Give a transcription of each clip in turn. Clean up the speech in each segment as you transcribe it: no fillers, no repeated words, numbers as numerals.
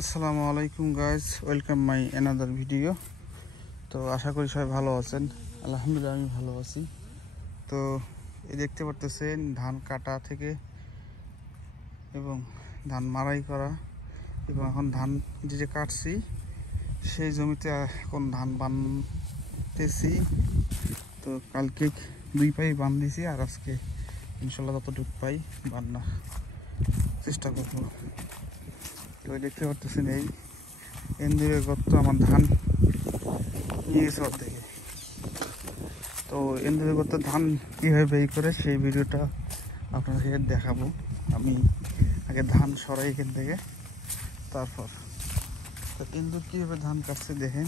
আসসালামু আলাইকুম guys, welcome my another video. তো আশা করি সবাই ভালো আছেন। আলহামদুলিল্লাহ আমি ভালো আছি। তো এই দেখতে পারতেছেন ধান কাটা থেকে এবং ধান মাড়াই করা এবং এখন ধান যে কাটছি সেই জমিতে এখন ধান বানতেছি। তো কালকে 2 পাই বান দিছি আর আজকে ইনশাল্লাহ যতটুকু পাই বান্না চেষ্টা করবো। তো দেখতে পারতেছেন এই এন্দুরের গর্ত আমার ধান নিয়ে গেছে অর্ধেকে। তো এন্দুরের গর্ত ধান কীভাবে বের করে সেই ভিডিওটা আপনাদেরকে দেখাবো। আমি আগে ধান সরাই এখান থেকে, তারপর তো এন্দুর কীভাবে ধান কাটছে দেখেন।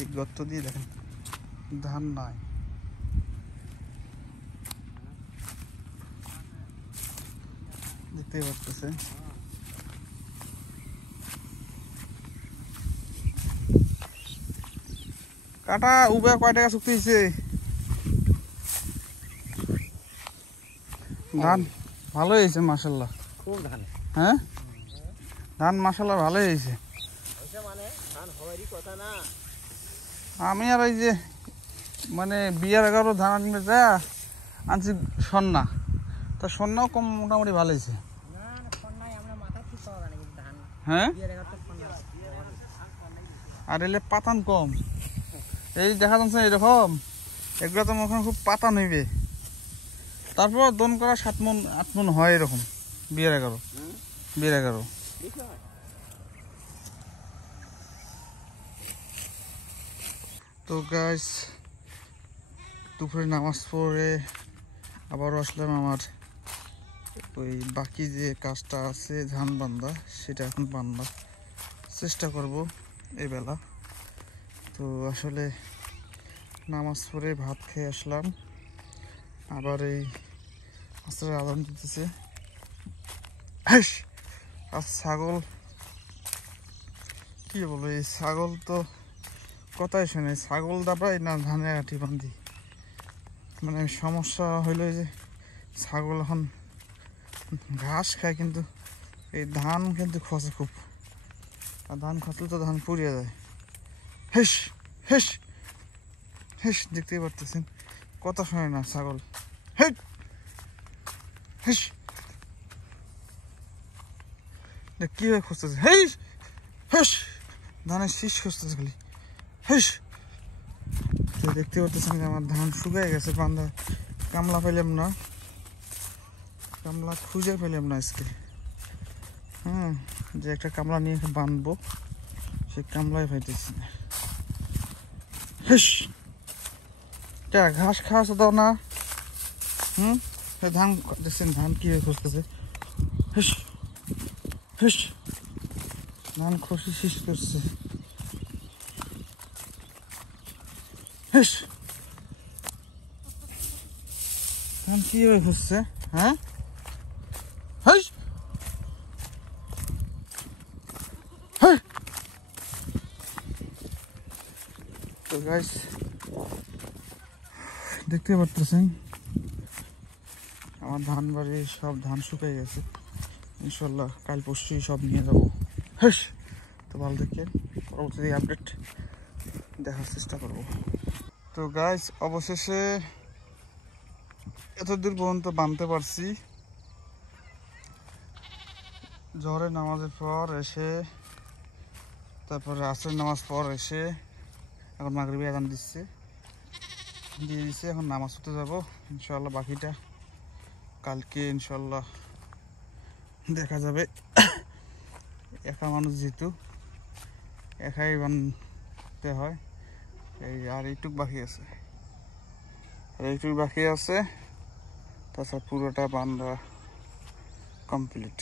এই গর্ত দিয়ে দেখেন ধান নাই, দেখতেই পারতেছেন। কাটা উবে কয় টাকা চুক্তি হয়েছে? ধান ভালো হয়েছে মাশাল্লাহ। হ্যাঁ, ধান মাশাল্লাহ ভালোই হয়েছে। আমি আর ওই যে মানে বিয়ার 11 ধান আনবে যা আনছি সন্না, তা সন্নাও কম মোটামুটি ভালো হয়েছে। হ্যাঁ, আর এলে পাতান কম, এই দেখা যাচ্ছে এরকম এগুলো তো মনে খুব পাতান হইবে। তারপর দন করা 7 মণ 8 মণ হয় এরকম বিয়ের 11। তো গাইস দুপুরে নামাজ পড়ে আবারও আসলাম। আমার ওই বাকি যে কাজটা আছে ধান বান্ধা, সেটা এখন বান্ধার চেষ্টা করব এই বেলা। তো আসলে নামাজ পড়ে ভাত খেয়ে আসলাম, আবার এই আসলে আদান দিতেছে। আর ছাগল কি বলবো, এই ছাগল তো কথাই শোনে, ছাগল দাবাই না ধানের আঠি বান্ধি। মানে সমস্যা হইলো যে ছাগল এখন ঘাস খায়, কিন্তু এই ধান কিন্তু খসে খুব, আর ধান খসলে তো ধান পুড়িয়ে যায়। হেস হেস হেস, দেখতেই পারতেছেন কথা শোনে না ছাগল। হেস হেস, কিভাবে খুঁজতেছে? হেস হেস, ধানের শীষ খুঁজতেছে খালি। হেস, দেখতে পারতেছেন যে আমার ধান শুকায় গেছে বান্ধা। কামলা পেলাম না, কামলা খুঁজে পেলাম না আজকে। যে একটা কামলা নিয়ে বাঁধবো, সেই কামলাই পাইতেছি না। হেস, ঘাস খাওয়া দাও না। ধান দেখছেন ধান কিভাবে খুঁজতেছে। হেস হেস, ধান খসি শীষ করছে। হেস, ধান কিভাবে খুঁজছে। হ্যাঁ, হেস তো গাইস দেখতে পারতেছেন আমার ধান বাড়ির সব ধান শুকিয়ে গেছে। ইনশাল্লাহ কাল পরশুই সব নিয়ে যাবো। হেস, তো ভালো থেকে পরবর্তী আপডেট দেখার চেষ্টা করব। তো গাইস অবশেষে এতদূর পর্যন্ত বানতে পারছি। জোহরের নামাজের পর এসে, তারপরে আসরের নামাজ পর এসে এখন মাগরিবি আযান দিয়ে দিচ্ছে। এখন নামাজ পড়তে যাবো ইনশাল্লাহ। বাকিটা কালকে ইনশাল্লাহ দেখা যাবে। একা মানুষ যেহেতু একাই বানতে হয়। আর এইটুক বাকি আছে, তাছাড়া পুরোটা বান্ধা কমপ্লিট।